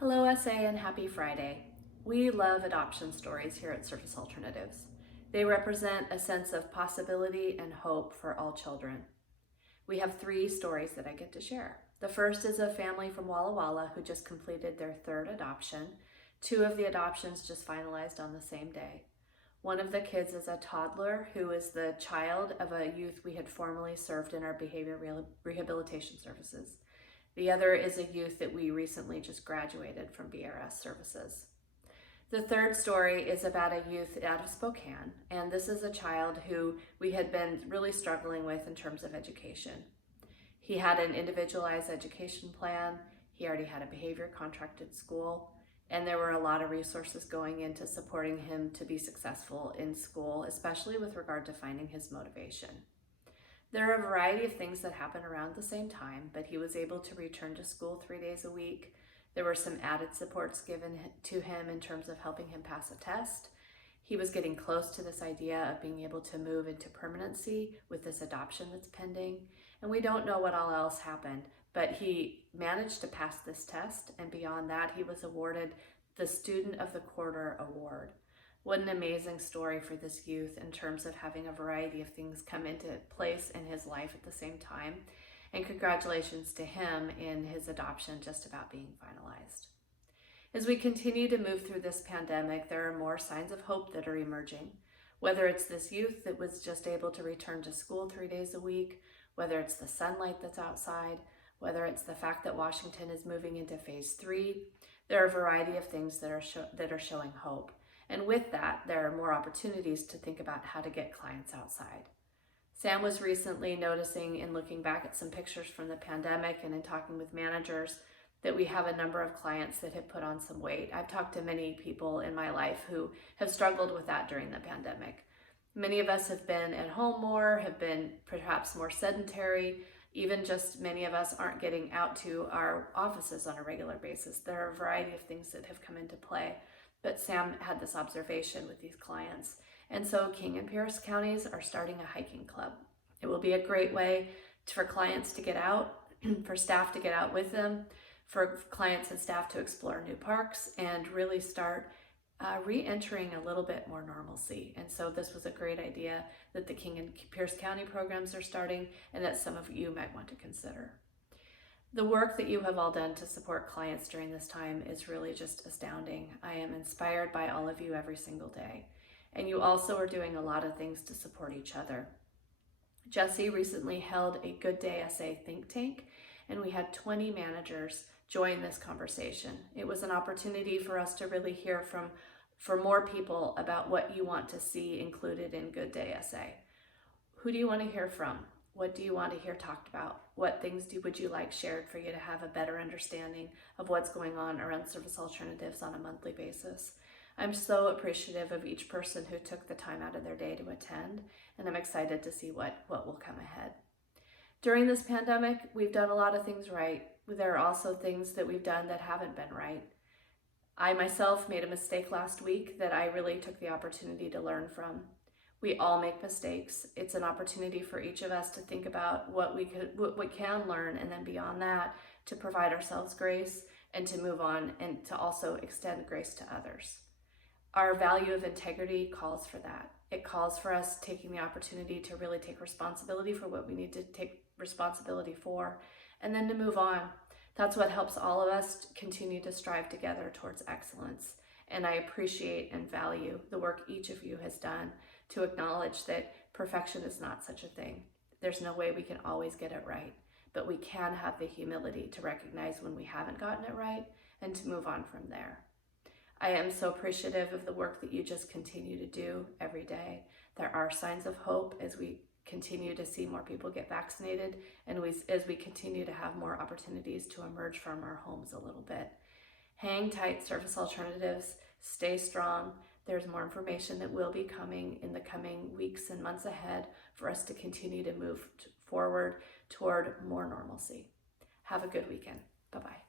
Hello, SA, and happy Friday. We love adoption stories here at Service Alternatives. They represent a sense of possibility and hope for all children. We have 3 stories that I get to share. The first is a family from Walla Walla who just completed their 3rd adoption. 2 of the adoptions just finalized on the same day. One of the kids is a toddler who is the child of a youth we had formerly served in our behavior rehabilitation services. The other is a youth that we recently just graduated from BRS services. The third story is about a youth out of Spokane, and this is a child who we had been really struggling with in terms of education. He had an individualized education plan, he already had a behavior contracted school, and there were a lot of resources going into supporting him to be successful in school, especially with regard to finding his motivation. There are a variety of things that happen around the same time, but he was able to return to school 3 days a week. There were some added supports given to him in terms of helping him pass a test. He was getting close to this idea of being able to move into permanency with this adoption that's pending. And we don't know what all else happened, but he managed to pass this test, and beyond that, he was awarded the Student of the Quarter award. What an amazing story for this youth in terms of having a variety of things come into place in his life at the same time. And congratulations to him in his adoption just about being finalized. As we continue to move through this pandemic, there are more signs of hope that are emerging. Whether it's this youth that was just able to return to school 3 days a week, whether it's the sunlight that's outside, whether it's the fact that Washington is moving into phase 3, there are a variety of things that are showing hope. And with that, there are more opportunities to think about how to get clients outside. Sam was recently noticing in looking back at some pictures from the pandemic and in talking with managers that we have a number of clients that have put on some weight. I've talked to many people in my life who have struggled with that during the pandemic. Many of us have been at home more, have been perhaps more sedentary, even just many of us aren't getting out to our offices on a regular basis. There are a variety of things that have come into play. But Sam had this observation with these clients. And so King and Pierce counties are starting a hiking club. It will be a great way for clients to get out, for staff to get out with them, for clients and staff to explore new parks and really start re-entering a little bit more normalcy. And so this was a great idea that the King and Pierce County programs are starting and that some of you might want to consider. The work that you have all done to support clients during this time is really just astounding. I am inspired by all of you every single day. And you also are doing a lot of things to support each other. Jesse recently held a Good Day SA think tank, and we had 20 managers join this conversation. It was an opportunity for us to really hear from more people about what you want to see included in Good Day SA. Who do you want to hear from? What do you want to hear talked about? What things would you like shared for you to have a better understanding of what's going on around Service Alternatives on a monthly basis? I'm so appreciative of each person who took the time out of their day to attend, and I'm excited to see what will come ahead. During this pandemic, we've done a lot of things right. There are also things that we've done that haven't been right. I myself made a mistake last week that I really took the opportunity to learn from. We all make mistakes. It's an opportunity for each of us to think about what we can learn, and then beyond that, to provide ourselves grace and to move on and to also extend grace to others. Our value of integrity calls for that. It calls for us taking the opportunity to really take responsibility for what we need to take responsibility for, and then to move on. That's what helps all of us continue to strive together towards excellence. And I appreciate and value the work each of you has done to acknowledge that perfection is not such a thing. There's no way we can always get it right, but we can have the humility to recognize when we haven't gotten it right and to move on from there. I am so appreciative of the work that you just continue to do every day. There are signs of hope as we continue to see more people get vaccinated and as we continue to have more opportunities to emerge from our homes a little bit. Hang tight, Service Alternatives. Stay strong. There's more information that will be coming in the coming weeks and months ahead for us to continue to move forward toward more normalcy. Have a good weekend. Bye-bye.